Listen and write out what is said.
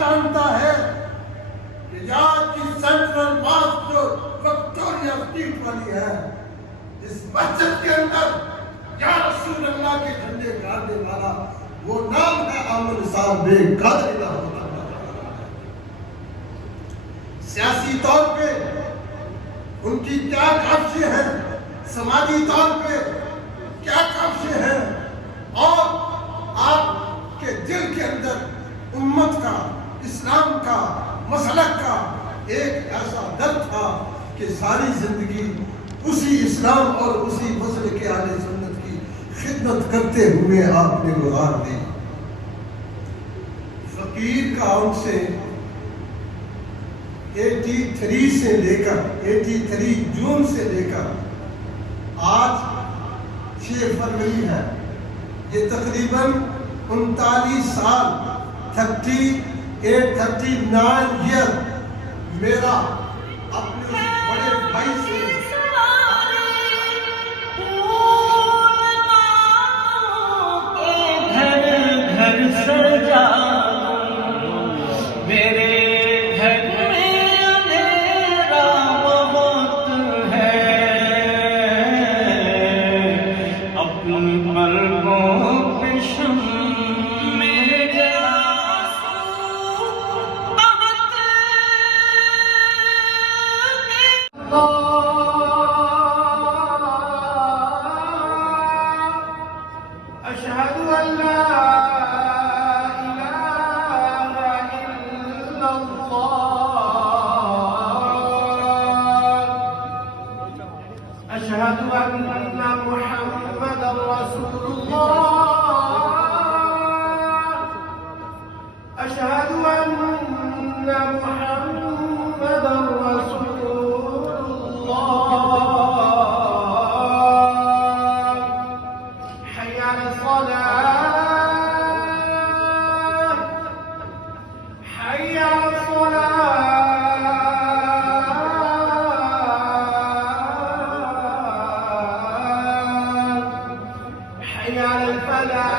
जानता है कि याद की सेंट्रल मॉस्क जो विक्टोरिया स्ट्रीट वाली है, इस मस्जिद के अंदर या रसूल अल्लाह के झंडे गाड़ने वाला वो नाम है आमिर निसार बेग कादरी रहमतुल्लाह। सियासी तौर पे उनकी क्या काविशें हैं, समाजी तौर पे क्या काविशें हैं, और आपके दिल के अंदर उम्मत का, इस्लाम का, मसलक का एक ऐसा दर्द था कि सारी जिंदगी उसी इस्लाम और उसी मसलक के आले सुन्नत की खिदमत करते हुए आपने गुजार दी। फकीर का उनसे 83 जून से लेकर आज 6 फरवरी है, ये तकरीबन 39 साल 39 ईयर मेरा अपने बड़े भाई से أشهد أن محمدا رسول الله أشهد أن محمدا رسول الله حي على الصلاة حي على الصلاة حي على الفلاح